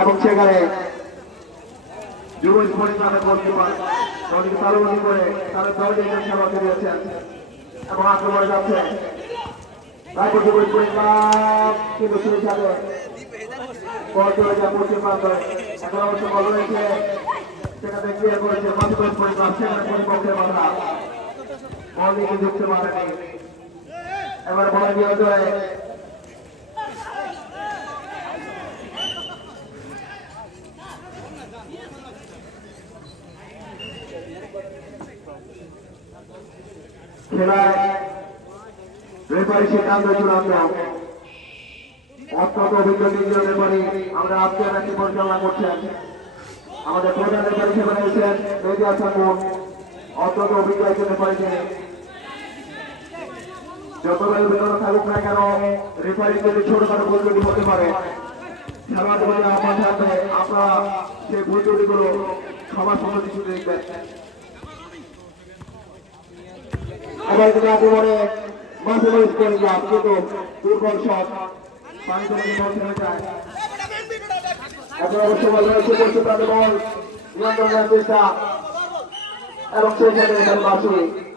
এবং সেখানে যুব পরিমাণে গোলকিপার দলকে তালুবন্দি করে তাদের দলকে সেবা দিয়েছেন এবং আক্রমণে যাচ্ছে। রায়পুর যুব পরিমাণ কিন্তু পশ্চিম প্রান্তে। এখন অবশ্য বল রয়েছে। সেখানে ক্লিয়ার করেছে মাধ্যমিক পরিমাণ সেখানে প্রতিপক্ষের বাধা। বল দিকে ঢুকতে পারেনি। এবার বল বিয়োজনে খেলায় রেফারি সিদ্ধান্ত চূড়ান্ত অত্যন্ত অভিজ্ঞ দ্বিতীয় রেফারি। আমরা আজকে ম্যাচটি পরিচালনা করছেন। আমাদের প্রধান রেফারি হিসেবে রয়েছেন মেজিয়া ঠাকুর অত্যন্ত অভিজ্ঞ একজন রেফারি তিনি যতবার বেরোনো থাকুক না কেন রেফারি যদি ছোটখাটো ভুল ত্রুটি হতে পারে, খেলোয়াড় বলে আমার থাকবে আপনারা সেই ভুল ত্রুটিগুলো সবার সঙ্গে কিছু দেখবেন এবার কিন্তু আক্রমণে মাঝে মাঝে করে যান কিন্তু দুর্বল শট পানি থেকে বল ছেড়ে যায় এখন অবশ্য বল রয়েছে বল এবং সেই সাথে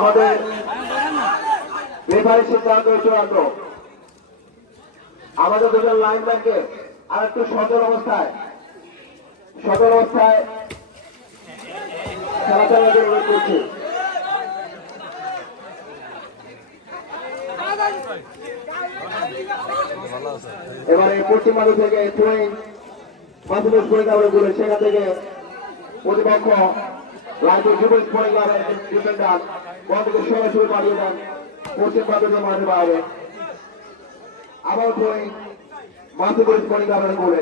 আমাদের রেফারি সিদ্ধান্ত চূড়ান্ত আমাদের দুজন লাইন ব্যাংকে আর একটু সচল অবস্থায় সচল অবস্থায় খেলা জন্য অনুরোধ এবারে পশ্চিম থেকে থ্রোয়িং মাধ্যমিক করে বলে সেখান থেকে প্রতিপক্ষ রাজ্যের যুব স্পোর্টিং ক্লাবের ডিফেন্ডার বল থেকে সরাসরি পাঠিয়ে দেন। পশ্চিম মাধ্যমিক মাঠে বাইরে। আবার মাধ্যমিক স্পোর্টিং ক্লাবের গোলে।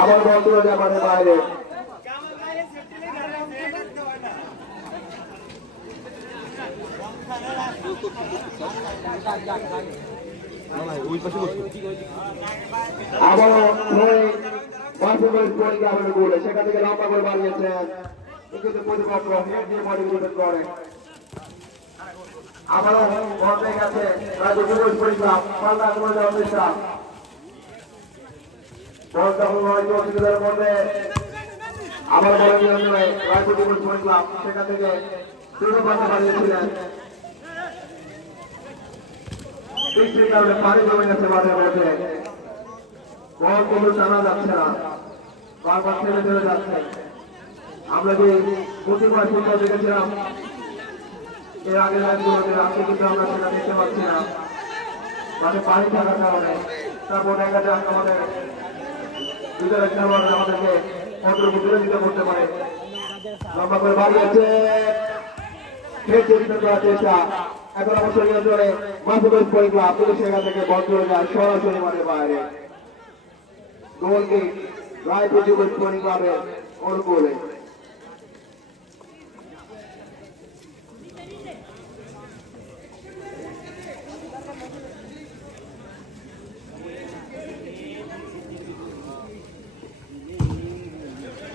আবার তুলে মাঠে বাইরে। আবারও ধরে মাধ্যমিক স্পোর্টিং গোলে। সেখান থেকে লম্বা করে বাড়িয়েছেন কিন্তু প্রতিপক্ষ হেড দিয়ে বডি মুভমেন্ট করে। আবারও বল গেছে রাজ্য যুব স্পোর্টিং পাল্টা করে দেওয়ার চেষ্টা বল তখন হয়তো অসুবিধার মধ্যে আবার বলে নিয়ন্ত্রণে রাজ্য যুব স্পোর্টিং সেখান থেকে দ্রুত পাশে বাড়িয়েছিলেন। বৃষ্টির কারণে পানি জমে গেছে মাঠের মধ্যে বল কোনো টানা যাচ্ছে না। বারবার ছেড়ে চলে যাচ্ছে। আমরা যে প্রতিবার ফুটবল দেখেছিলাম, এর আগে আজকে কিন্তু আমরা সেটা দেখতে পাচ্ছি না। মানে পানি থাকার কারণে। তারপর দেখা যাক আমাদের ভিতরে খেলোয়াড় আমাদেরকে কতটুকু বিরোধিতা করতে পারে। লম্বা করে বাড়িয়েছে খেলছে ভিতর করার চেষ্টা, এখন অবশ্যই নিয়ন্ত্রণে মাসুমের পরিক্রমা পুলিশ সেখান থেকে বন্ধ হয়ে যায় সরাসরি মাঠের বাইরে। গোলকি রায়পুর যুব স্পোর্টিং ক্লাবের অনুকূলে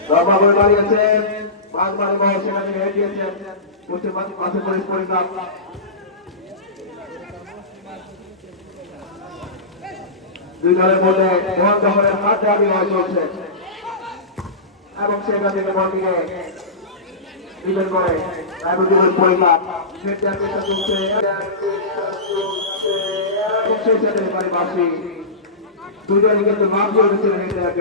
লম্বা করে বাড়িয়েছেন পাঁচ বারে বল সেখান হেড দিয়েছেন পশ্চিম দুই দলের মধ্যে বন্ধ হয়ে হাতটা বিনয় চলছে। এবং সেখান থেকে বলটিকে ডিফেন্ড করে রায়বুদ্দিনের পরিবার। সেটার চেষ্টা চলছে এবং সেই সাথে পারিপার্শ্বিক। দুই কিন্তু নাম দিয়ে উঠেছিল হেঁটে দেওয়ার